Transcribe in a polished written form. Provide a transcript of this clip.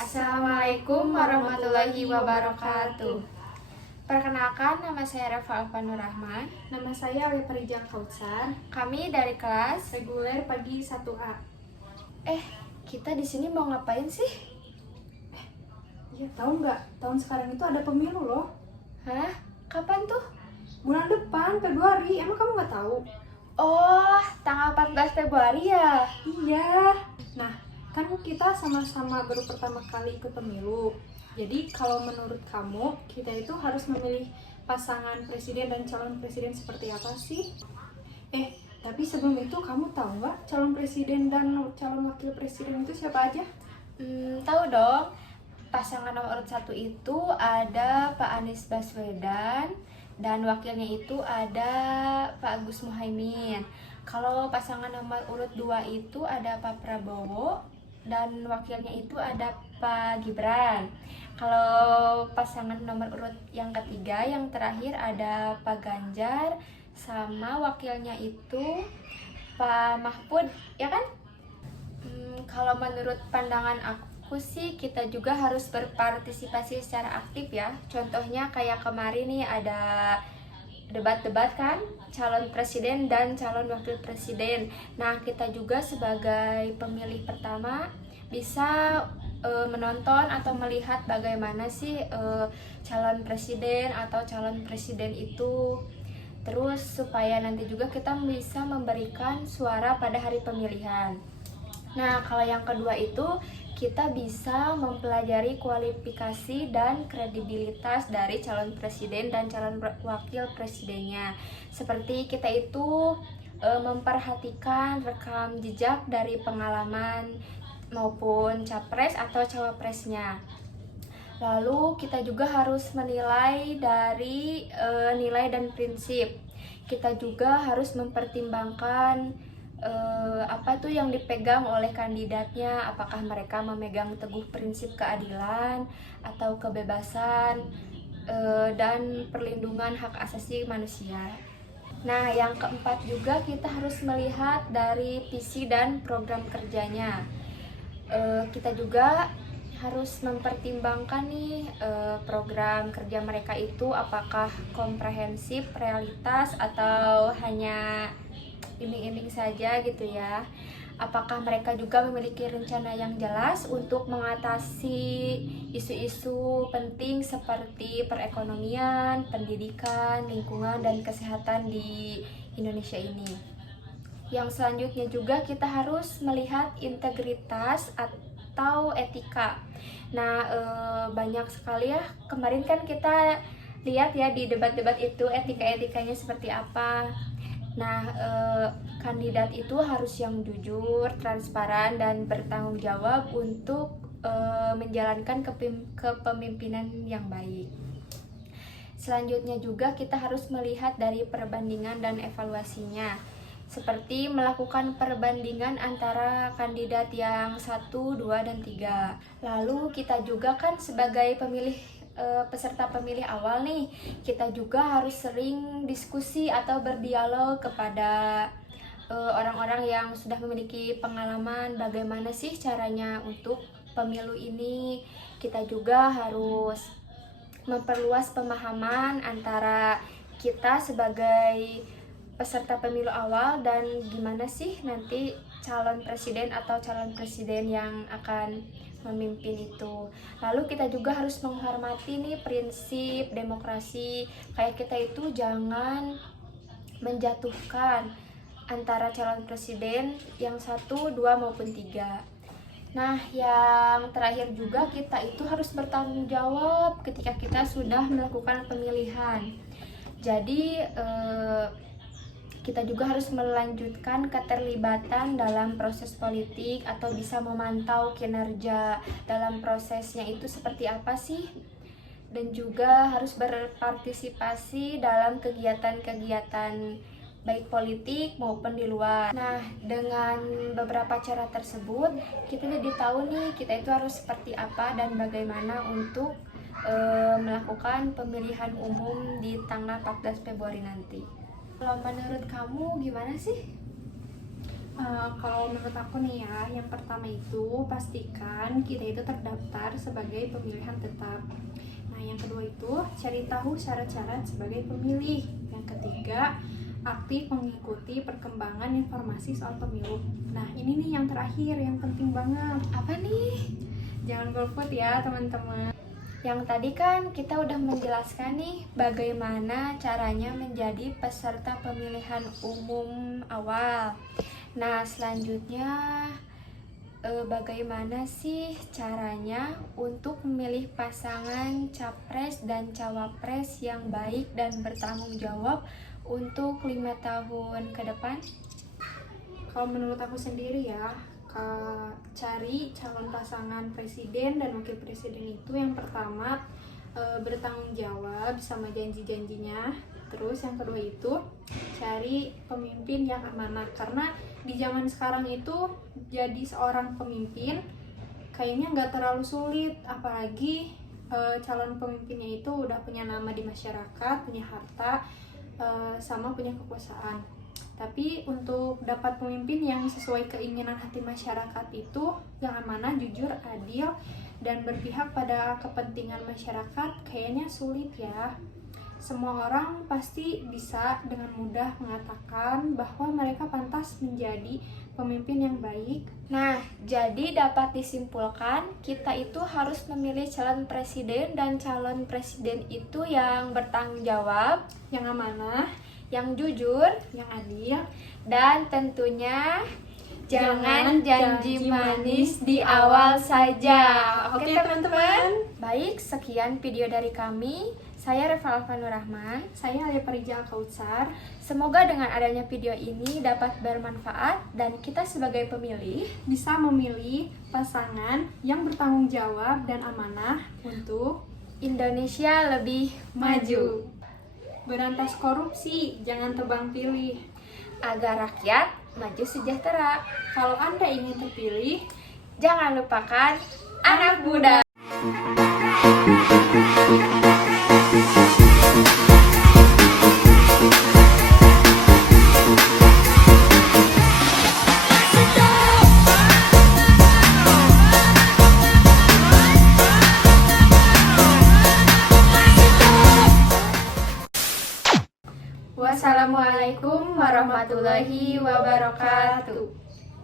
Assalamualaikum warahmatullahi wabarakatuh. Perkenalkan, nama saya Rafa Alfanur Rahman. Nama saya Weprijan Kautsar. Kami dari kelas. Reguler pagi 1A. Kita di sini mau ngapain sih? Iya, tahu nggak? Tahun sekarang itu ada pemilu loh. Hah? Kapan tuh? Bulan depan, Februari. Emang kamu nggak tahu? Oh, tanggal 14 Februari ya? Iya. Nah, kan kita sama-sama baru pertama kali ikut pemilu. Jadi kalau menurut kamu, kita itu harus memilih pasangan presiden dan calon presiden seperti apa sih? Tapi sebelum itu kamu tahu nggak calon presiden dan calon wakil presiden itu siapa aja? Tahu dong. Pasangan nomor urut 1 itu ada Pak Anies Baswedan dan wakilnya itu ada Pak Agus Muhaimin. Kalau pasangan nomor urut 2 itu ada Pak Prabowo dan wakilnya itu ada Pak Gibran. Kalau pasangan nomor urut yang ketiga, yang terakhir ada Pak Ganjar sama wakilnya itu Pak Mahfud, ya kan? Kalau menurut pandangan aku sih, kita juga harus berpartisipasi secara aktif ya. Contohnya kayak kemarin nih ada debat-debat kan, calon presiden dan calon wakil presiden. Nah, kita juga sebagai pemilih pertama bisa menonton atau melihat bagaimana sih calon presiden atau calon presiden itu. Terus supaya nanti juga kita bisa memberikan suara pada hari pemilihan. Nah, kalau yang kedua itu kita bisa mempelajari kualifikasi dan kredibilitas dari calon presiden dan calon wakil presidennya. Seperti kita itu memperhatikan rekam jejak dari pengalaman maupun capres atau cawapresnya. Lalu kita juga harus menilai dari nilai dan prinsip. Kita juga harus mempertimbangkan apa tuh yang dipegang oleh kandidatnya, apakah mereka memegang teguh prinsip keadilan atau kebebasan dan perlindungan hak asasi manusia. Nah, yang keempat juga kita harus melihat dari visi dan program kerjanya. Kita juga harus mempertimbangkan nih program kerja mereka itu apakah komprehensif, realitas, atau hanya iming-iming saja gitu ya. Apakah mereka juga memiliki rencana yang jelas untuk mengatasi isu-isu penting seperti perekonomian, pendidikan, lingkungan, dan kesehatan di Indonesia ini. Yang selanjutnya juga kita harus melihat integritas atau etika. Nah, banyak sekali ya, kemarin kan kita lihat ya di debat-debat itu etika-etikanya seperti apa. Nah, kandidat itu harus yang jujur, transparan, dan bertanggung jawab untuk menjalankan kepemimpinan yang baik. Selanjutnya juga kita harus melihat dari perbandingan dan evaluasinya, seperti melakukan perbandingan antara kandidat yang 1, 2, dan 3. Lalu kita juga kan sebagai peserta pemilih awal nih, kita juga harus sering diskusi atau berdialog kepada orang-orang yang sudah memiliki pengalaman bagaimana sih caranya untuk pemilu ini. Kita juga harus memperluas pemahaman antara kita sebagai peserta pemilu awal dan gimana sih nanti calon presiden atau calon presiden yang akan memimpin itu. Lalu kita juga harus menghormati nih prinsip demokrasi. Kayak kita itu jangan menjatuhkan antara calon presiden yang 1, 2, maupun 3. Nah, yang terakhir juga kita itu harus bertanggung jawab ketika kita sudah melakukan pemilihan. Jadi kita juga harus melanjutkan keterlibatan dalam proses politik atau bisa memantau kinerja dalam prosesnya itu seperti apa sih, dan juga harus berpartisipasi dalam kegiatan-kegiatan baik politik maupun di luar. Nah, dengan beberapa cara tersebut kita jadi tahu nih kita itu harus seperti apa dan bagaimana untuk melakukan pemilihan umum di tanggal 14 Februari nanti. Kalau menurut kamu gimana sih? Kalau menurut aku nih ya, yang pertama itu pastikan kita itu terdaftar sebagai pemilihan tetap. Nah, yang kedua itu cari tahu syarat-syarat sebagai pemilih. Yang ketiga, aktif mengikuti perkembangan informasi soal pemilu. Nah, ini nih yang terakhir, yang penting banget. Apa nih? Jangan golput ya, teman-teman. Yang tadi kan kita udah menjelaskan nih bagaimana caranya menjadi peserta pemilihan umum awal. Nah, selanjutnya bagaimana sih caranya untuk memilih pasangan capres dan cawapres yang baik dan bertanggung jawab untuk 5 tahun ke depan? Kalau menurut aku sendiri ya, cari calon pasangan presiden dan wakil presiden itu yang pertama bertanggung jawab sama janji-janjinya. Terus yang kedua itu cari pemimpin yang amanah, karena di zaman sekarang itu jadi seorang pemimpin kayaknya nggak terlalu sulit, apalagi calon pemimpinnya itu udah punya nama di masyarakat, punya harta, sama punya kekuasaan. Tapi untuk dapat pemimpin yang sesuai keinginan hati masyarakat itu yang amanah, jujur, adil, dan berpihak pada kepentingan masyarakat kayaknya sulit ya. Semua orang pasti bisa dengan mudah mengatakan bahwa mereka pantas menjadi pemimpin yang baik. Nah, jadi dapat disimpulkan kita itu harus memilih calon presiden, dan calon presiden itu yang bertanggung jawab, Yang amanah, yang jujur, yang adil, dan tentunya Jangan jangan janji janji manis di awal saja. Oke, teman-teman. Baik, sekian video dari kami. Saya Reva Alfanur Rahman. Saya Alia Parijal Kautsar. Semoga dengan adanya video ini dapat bermanfaat dan kita sebagai pemilih Bisa memilih pasangan yang bertanggung jawab dan amanah untuk Indonesia lebih maju. Berantas korupsi, jangan tebang pilih. Agar rakyat maju sejahtera. Kalau Anda ingin terpilih, Jangan lupakan anak muda. Wassalamualaikum warahmatullahi wabarakatuh.